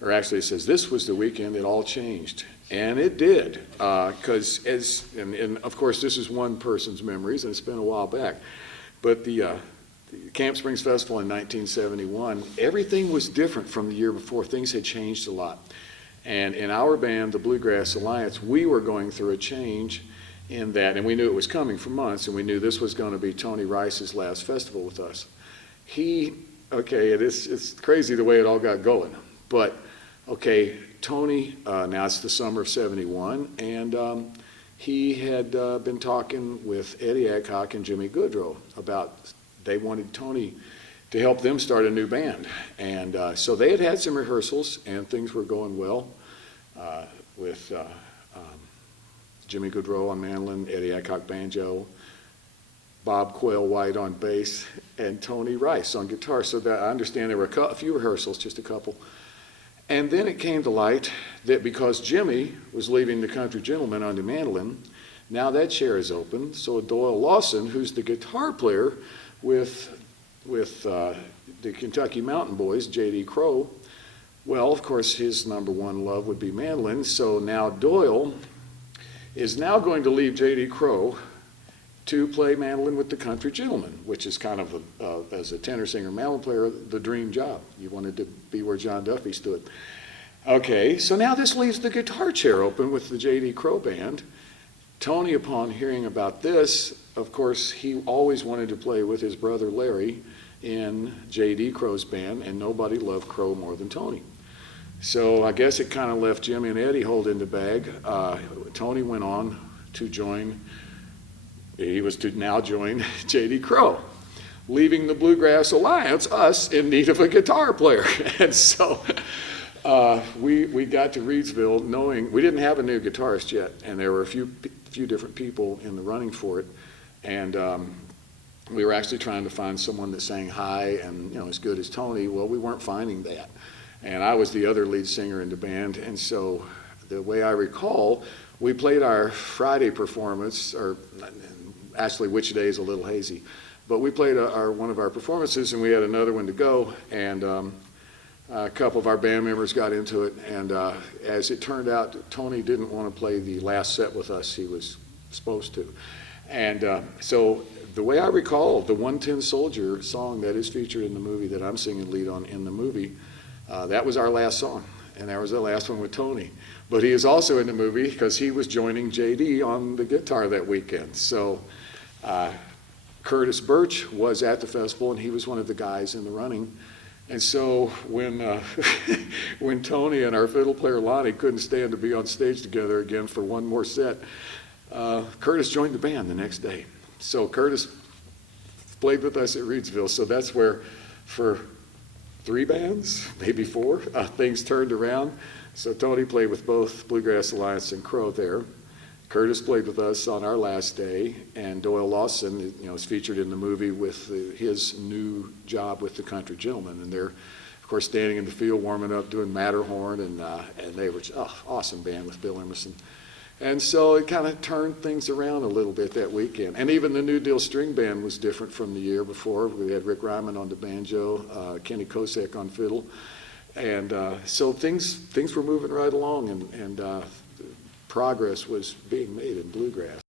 or actually it says this was the weekend it all changed. And it did, because and of course this is one person's memories, and it's been a while back, but the Camp Springs Festival in 1971, everything was different from the year before. Things had changed a lot. And in our band, the Bluegrass Alliance, we were going through a change in that, and we knew it was coming for months, and we knew this was going to be Tony Rice's last festival with us. It's crazy the way it all got going, but okay, Tony, now it's the summer of 71, and he had been talking with Eddie Adcock and Jimmy Goodrow about they wanted Tony to help them start a new band. And so they had some rehearsals, and things were going well with Jimmy Goodrow on mandolin, Eddie Adcock banjo, Bob Quayle White on bass, and Tony Rice on guitar. So that, I understand there were a few rehearsals, just a couple. And then it came to light that because Jimmy was leaving the Country Gentlemen on the mandolin, now that chair is open. So Doyle Lawson, who's the guitar player with the Kentucky Mountain Boys, J.D. Crowe, well, of course, his number one love would be mandolin. So now Doyle is now going to leave J.D. Crowe to play mandolin with the Country Gentlemen, which is kind of, as a tenor singer, mandolin player, the dream job. You wanted to be where John Duffy stood. Okay, so now this leaves the guitar chair open with the J.D. Crowe band. Tony, upon hearing about this, of course, he always wanted to play with his brother Larry in J.D. Crowe's band, and nobody loved Crowe more than Tony. So I guess it kind of left Jimmy and Eddie holding the bag. Tony went on to join, he was to now join J.D. Crowe, leaving the Bluegrass Alliance, us, in need of a guitar player. And so we got to Reidsville knowing, we didn't have a new guitarist yet, and there were a few different people in the running for it. And we were actually trying to find someone that sang high and as good as Tony. Well, we weren't finding that. And I was the other lead singer in the band. And so the way I recall, we played our Friday performance, or actually which day is a little hazy, but we played one of our performances, and we had another one to go. And a couple of our band members got into it. And as it turned out, Tony didn't want to play the last set with us. He was supposed to. And so the way I recall, the 110 Soldier song that is featured in the movie that I'm singing lead on in the movie, that was our last song, and that was the last one with Tony. But he is also in the movie because he was joining J.D. on the guitar that weekend. So Curtis Birch was at the festival, and he was one of the guys in the running. And so when Tony and our fiddle player Lonnie couldn't stand to be on stage together again for one more set, Curtis joined the band the next day. So Curtis played with us at Reidsville. So that's where, for 3 bands, maybe 4, things turned around. So Tony played with both Bluegrass Alliance and Crowe there. Curtis played with us on our last day, and Doyle Lawson, is featured in the movie with his new job with the Country Gentlemen. And they're, of course, standing in the field warming up, doing Matterhorn, and they were awesome band with Bill Emerson. And so it kind of turned things around a little bit that weekend. And even the New Deal String Band was different from the year before. We had Rick Ryman on the banjo, Kenny Kosek on fiddle. And so things were moving right along, and progress was being made in bluegrass.